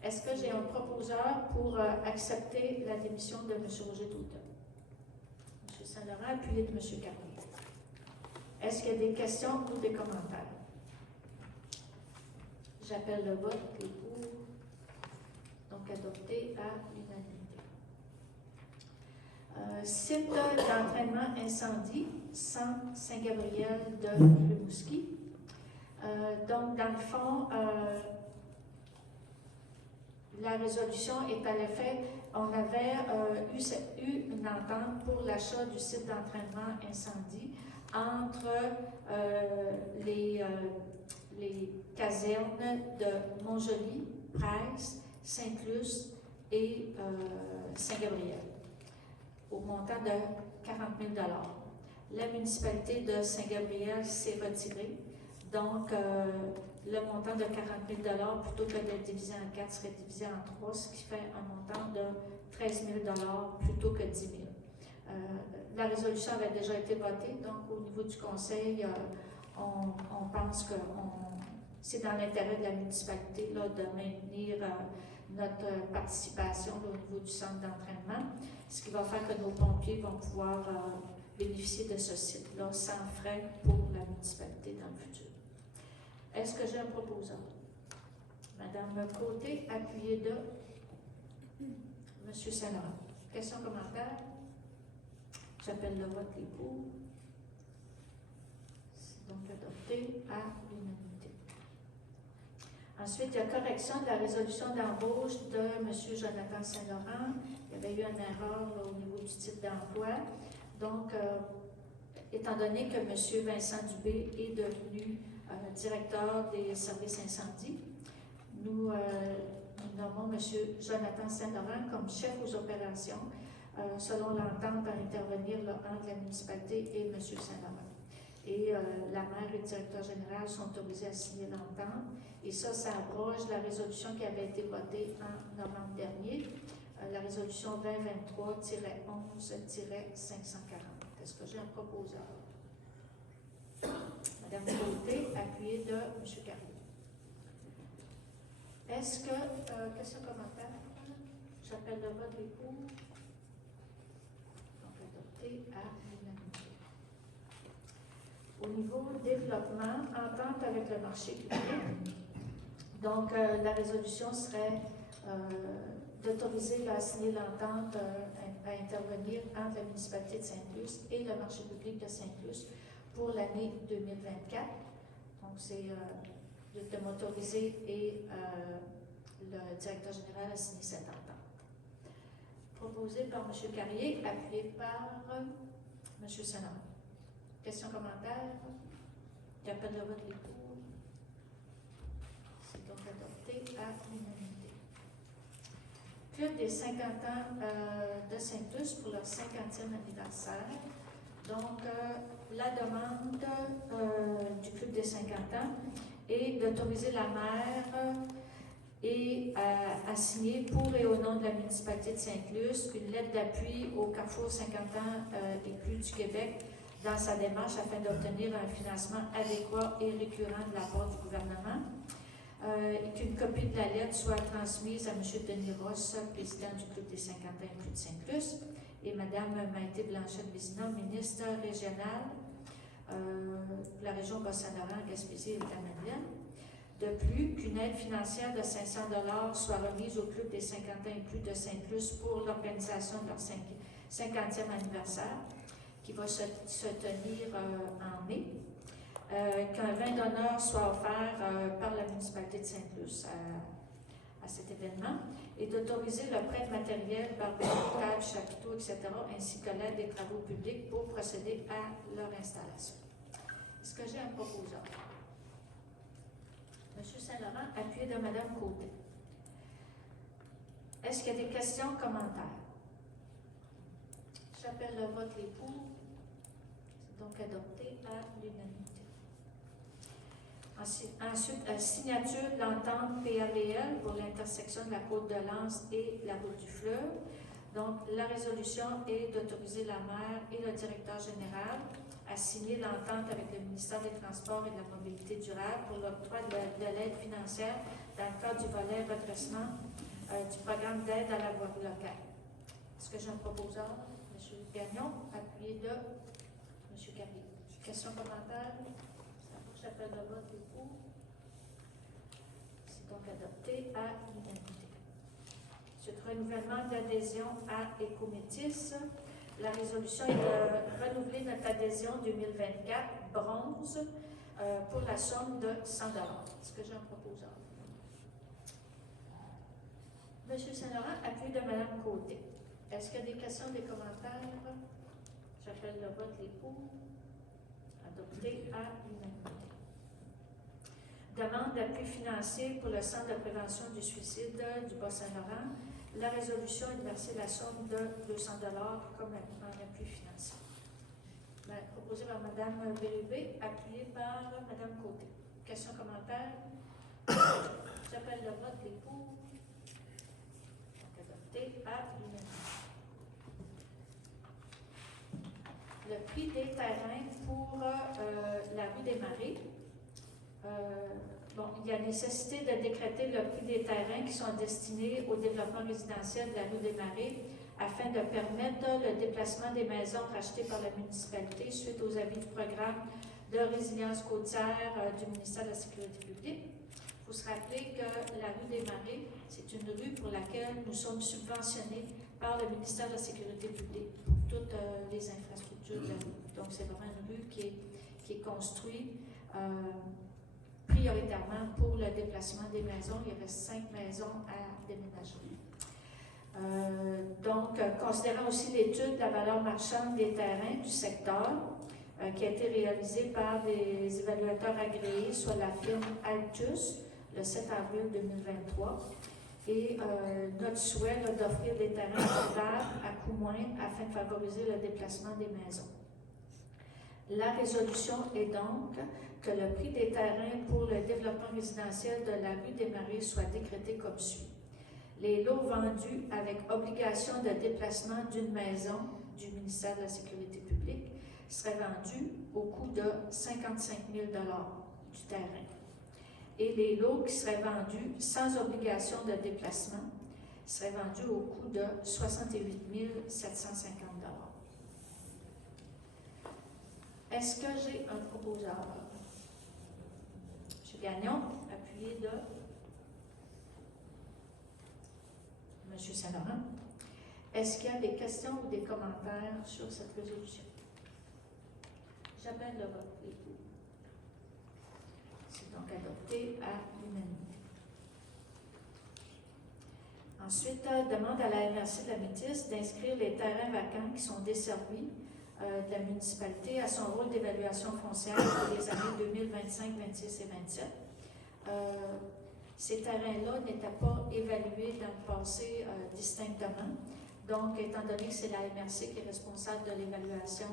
Est-ce que j'ai un proposeur pour accepter la démission de M. Roger d'Auteuil? M. Saint-Laurent, appuyé de M. Carnier. Est-ce qu'il y a des questions ou des commentaires? J'appelle le vote qui est pour, donc adopté à l'unanimité. Site d'entraînement incendie, Centre Saint-Gabriel de Rimouski. Donc, dans le fond, la résolution est à l'effet, on avait eu une entente pour l'achat du site d'entraînement incendie entre les casernes de Montjoly, Price, Sainte-Luce et Saint-Gabriel, au montant de 40 000 $. La municipalité de Saint-Gabriel s'est retirée. Donc, le montant de 40 000 $, plutôt que d'être divisé en 4, serait divisé en 3, ce qui fait un montant de 13 000 $ plutôt que 10 000 $. La résolution avait déjà été votée, donc au niveau du conseil, on pense que c'est dans l'intérêt de la municipalité là, de maintenir notre participation là, au niveau du centre d'entraînement, ce qui va faire que nos pompiers vont pouvoir bénéficier de ce site-là sans frais pour la municipalité dans le futur. Est-ce que j'ai un proposeur? Madame Côté, appuyée de M. Saint-Laurent. Questions, commentaires? J'appelle le vote les pour. C'est donc adopté à l'unanimité. Ensuite, il y a correction de la résolution d'embauche de M. Jonathan Saint-Laurent. Il y avait eu une erreur là, au niveau du titre d'emploi. Donc, étant donné que M. Vincent Dubé est devenu directeur des services incendies, nous nommons M. Jonathan Saint-Laurent comme chef aux opérations, selon l'entente à intervenir là, entre la municipalité et M. Saint-Laurent. Et la maire et le directeur général sont autorisés à signer l'entente. Et ça abroge la résolution qui avait été votée en novembre dernier, la résolution 2023-11-540. Est-ce que j'ai un proposeur? Madame Côté, appuyée de M. Carrier. Est-ce que, question, commentaire? J'appelle le vote des pour. Donc, adopté à l'unanimité. Au niveau développement, entente avec le marché public. Donc, la résolution serait d'autoriser à signer l'entente à intervenir entre la municipalité de Sainte-Luce et le marché public de Sainte-Luce pour l'année 2024. Donc, c'est de m'autoriser et le directeur général a signé cette entente. Proposé par M. Carrier, appuyé par M. Sénat. Questions, commentaires? J'appelle le vote les pour. C'est donc adopté à l'unanimité. Club des 50 ans de Sainte-Luce pour leur 50e anniversaire. Donc, la demande du Club des 50 ans est d'autoriser la maire et à signer pour et au nom de la municipalité de Sainte-Luce une lettre d'appui au Carrefour 50 ans et plus du Québec dans sa démarche afin d'obtenir un financement adéquat et récurrent de la part du gouvernement. Et qu'une copie de la lettre soit transmise à M. Denis Ross, président du Club des 50 ans et plus de Sainte-Luce, et Mme Maïté Blanchette-Vézina, ministre régionale de la région Bas-Saint-Laurent, Gaspésie et État-Madeleine. De plus, qu'une aide financière de 500 $ soit remise au Club des 50 ans et plus de Sainte-Luce pour l'organisation de leur 50e anniversaire, qui va se tenir en mai. Qu'un vin d'honneur soit offert par la municipalité de Sainte-Luce à cet événement et d'autoriser le prêt de matériel par tables, chapiteaux, etc., ainsi que l'aide des travaux publics pour procéder à leur installation. Est-ce que j'ai un proposeur? M. Saint-Laurent, appuyé de Mme Côté. Est-ce qu'il y a des questions, commentaires? J'appelle le vote les pour. C'est donc adopté à l'unanimité. Ensuite, signature de l'entente PAVL pour l'intersection de la côte de Lens et la route du fleuve. Donc, la résolution est d'autoriser la maire et le directeur général à signer l'entente avec le ministère des Transports et de la Mobilité durable pour l'octroi de l'aide financière dans le cadre du volet redressement du programme d'aide à la voirie locale. Est-ce que j'ai un proposeur? M. Gagnon, appuyé de M. Carrier. Questions, commentaires? J'appelle le vote les pour. C'est donc adopté à l'unanimité. Ce renouvellement d'adhésion à Écométis. La résolution est de renouveler notre adhésion 2024 bronze pour la somme de 100 $. Est-ce que j'ai un proposeur? M. Saint-Laurent, appuyé de Mme Côté. Est-ce qu'il y a des questions, des commentaires? J'appelle le vote les pour. Adopté à l'unanimité. Demande d'appui financier pour le Centre de prévention du suicide du Bas-Saint-Laurent. La résolution est de verser la somme de 200 $ comme en appui financier. Proposé par Mme Bérubé, appuyé par Mme Côté. Questions, commentaires? J'appelle le vote les pour. Adopté à l'unanimité. Le prix des terrains pour la rue des Marais. Il y a nécessité de décréter le prix des terrains qui sont destinés au développement résidentiel de la rue des Marais afin de permettre le déplacement des maisons rachetées par la municipalité suite aux avis du programme de résilience côtière du ministère de la Sécurité publique. Il faut se rappeler que la rue des Marais, c'est une rue pour laquelle nous sommes subventionnés par le ministère de la Sécurité publique pour toutes les infrastructures de la rue. Donc, c'est vraiment une rue qui est construite prioritairement pour le déplacement des maisons. Il reste 5 maisons à déménager. Considérant aussi l'étude de la valeur marchande des terrains du secteur qui a été réalisée par des évaluateurs agréés, soit la firme Altus, le 7 avril 2023, et notre souhait d'offrir des terrains couverts à coût moindre afin de favoriser le déplacement des maisons. La résolution est donc que le prix des terrains pour le développement résidentiel de la rue des Marais soit décrété comme suit. Les lots vendus avec obligation de déplacement d'une maison du ministère de la Sécurité publique seraient vendus au coût de 55 000 $ du terrain. Et les lots qui seraient vendus sans obligation de déplacement seraient vendus au coût de 68 750 $. Est-ce que j'ai un proposeur? M. Gagnon, appuyé de M. Saint-Laurent. Est-ce qu'il y a des questions ou des commentaires sur cette résolution? J'appelle le vote. Les pour. C'est donc adopté à l'unanimité. Ensuite, demande à la MRC de la Métis d'inscrire les terrains vacants qui sont desservis de la municipalité à son rôle d'évaluation foncière pour les années 2025, 26 et 27. Ces terrains-là n'étaient pas évalués dans le passé distinctement. Donc, étant donné que c'est la MRC qui est responsable de l'évaluation,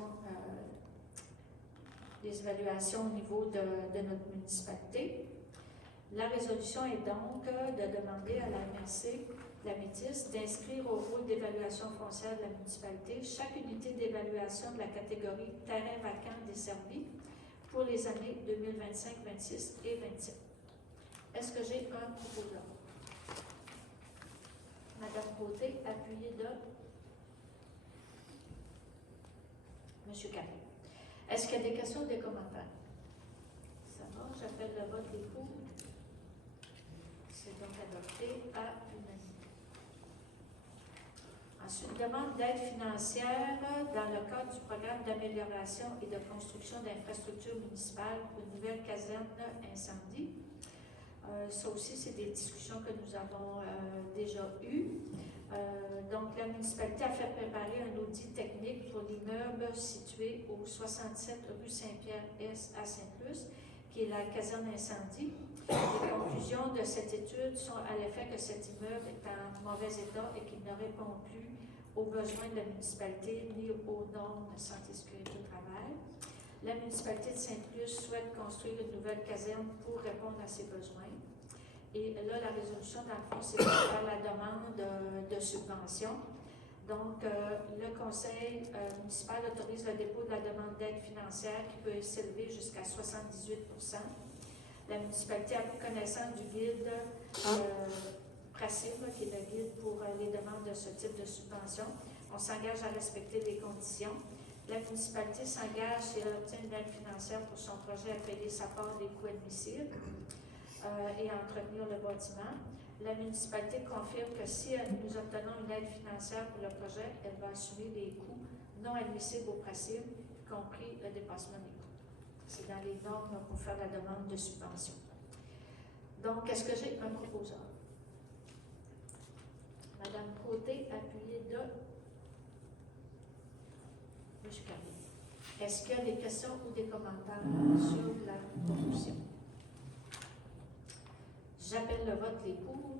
des évaluations au niveau de notre municipalité, la résolution est donc de demander à la MRC, la Métis, d'inscrire au rôle d'évaluation foncière de la municipalité chaque unité d'évaluation de la catégorie terrain vacant desservi pour les années 2025, 26 et 27. Est-ce que j'ai un proposeur? Madame Côté, appuyée de Monsieur Carré. Est-ce qu'il y a des questions ou des commentaires? Ça va, j'appelle le vote des pour. C'est donc adopté à l'unanimité. Ensuite, demande d'aide financière dans le cadre du programme d'amélioration et de construction d'infrastructures municipales pour une nouvelle caserne incendie. Ça aussi, c'est des discussions que nous avons déjà eues. Donc, la municipalité a fait préparer un audit technique pour l'immeuble situé au 67 rue Saint-Pierre-Est à Saint-Plus, qui est la caserne incendie. Les conclusions de cette étude sont à l'effet que cet immeuble est en mauvais état et qu'il ne répond plus aux besoins de la municipalité ni aux normes de santé et sécurité au travail. La municipalité de Saint-Plus souhaite construire une nouvelle caserne pour répondre à ses besoins. Et là, la résolution, dans le fond, c'est pour faire la demande de subvention. Donc, le conseil municipal autorise le dépôt de la demande d'aide financière qui peut s'élever jusqu'à 78 %. La municipalité a pris connaissance du guide PRACIM, qui est le guide pour les demandes de ce type de subvention. On s'engage à respecter les conditions. La municipalité s'engage, si elle obtient une aide financière pour son projet, à payer sa part des coûts admissibles et à entretenir le bâtiment. La municipalité confirme que si nous obtenons une aide financière pour le projet, elle va assumer les coûts non admissibles au PRACIM, y compris le dépassement des coûts. C'est dans les normes pour faire la demande de subvention. Donc, est-ce que j'ai un proposeur? Madame Côté, appuyée de M. Carrier. Est-ce qu'il y a des questions ou des commentaires sur la proposition? J'appelle le vote les pour.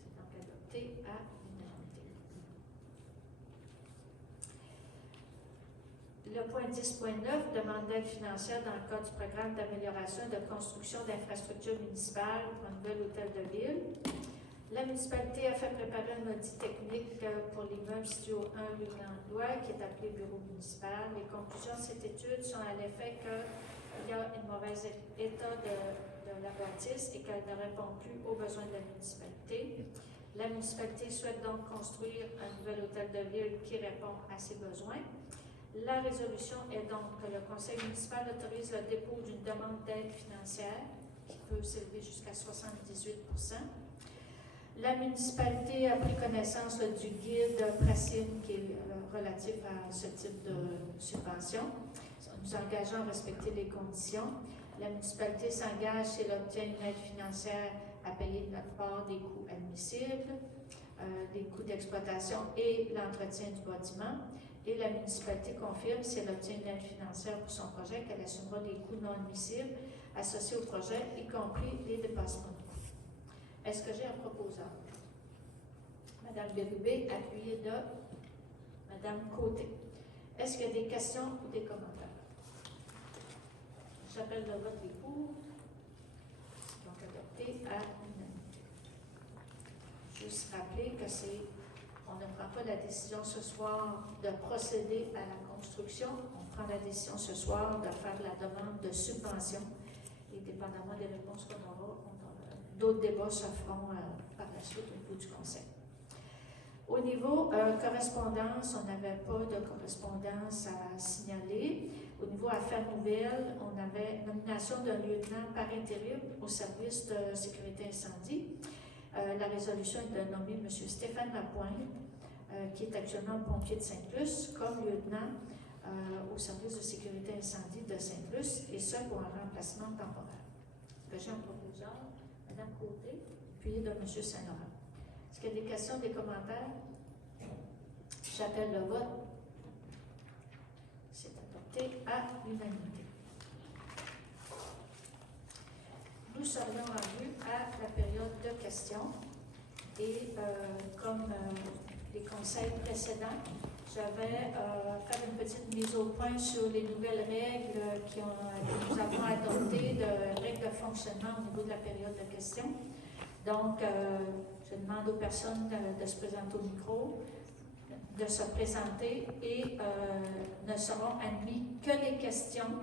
C'est donc adopté à l'unanimité. Le point 10.9, demande d'aide financière dans le cadre du programme d'amélioration et de construction d'infrastructures municipales pour un nouvel hôtel de ville. La municipalité a fait préparer un audit technique pour l'immeuble situé au 1 rue Langlois, qui est appelé bureau municipal. Les conclusions de cette étude sont à l'effet qu'il y a un mauvais état de la bâtisse et qu'elle ne répond plus aux besoins de la municipalité. La municipalité souhaite donc construire un nouvel hôtel de ville qui répond à ses besoins. La résolution est donc que le conseil municipal autorise le dépôt d'une demande d'aide financière qui peut s'élever jusqu'à 78 %. La municipalité a pris connaissance du guide PRACIM qui est relatif à ce type de subvention. Nous engageons à respecter les conditions. La municipalité s'engage, si elle obtient une aide financière, à payer de notre part des coûts admissibles, des coûts d'exploitation et l'entretien du bâtiment. Et la municipalité confirme, si elle obtient une aide financière pour son projet, qu'elle assumera les coûts non admissibles associés au projet, y compris les dépassements de coûts. Est-ce que j'ai un proposeur? Madame Bérubé, appuyée de Madame Côté. Est-ce qu'il y a des questions ou des commentaires? J'appelle le vote des pour. C'est donc adopté à l'unanimité. Juste rappeler que on ne prend pas la décision ce soir de procéder à la construction. On prend la décision ce soir de faire la demande de subvention. Et dépendamment des réponses qu'on aura, d'autres débats se feront par la suite au niveau du conseil. Au niveau correspondance, on n'avait pas de correspondance à signaler. Au niveau affaires nouvelles, on avait nomination d'un lieutenant par intérim au service de sécurité incendie. La résolution est de nommer M. Stéphane Lapointe qui est actuellement pompier de Sainte-Luce, comme lieutenant au service de sécurité incendie de Sainte-Luce, et ce pour un remplacement temporaire. J'ai un proposeur, Mme Côté, puis de M. Saint-Laurent. Est-ce qu'il y a des questions, des commentaires? J'appelle le vote. C'est adopté à l'unanimité. Nous serions rendus à la période de questions et comme les conseils précédents, j'avais fait une petite mise au point sur les nouvelles règles que nous avons adoptées, de règles de fonctionnement au niveau de la période de questions. Donc, je demande aux personnes de se présenter au micro, de se présenter et ne seront admis que les questions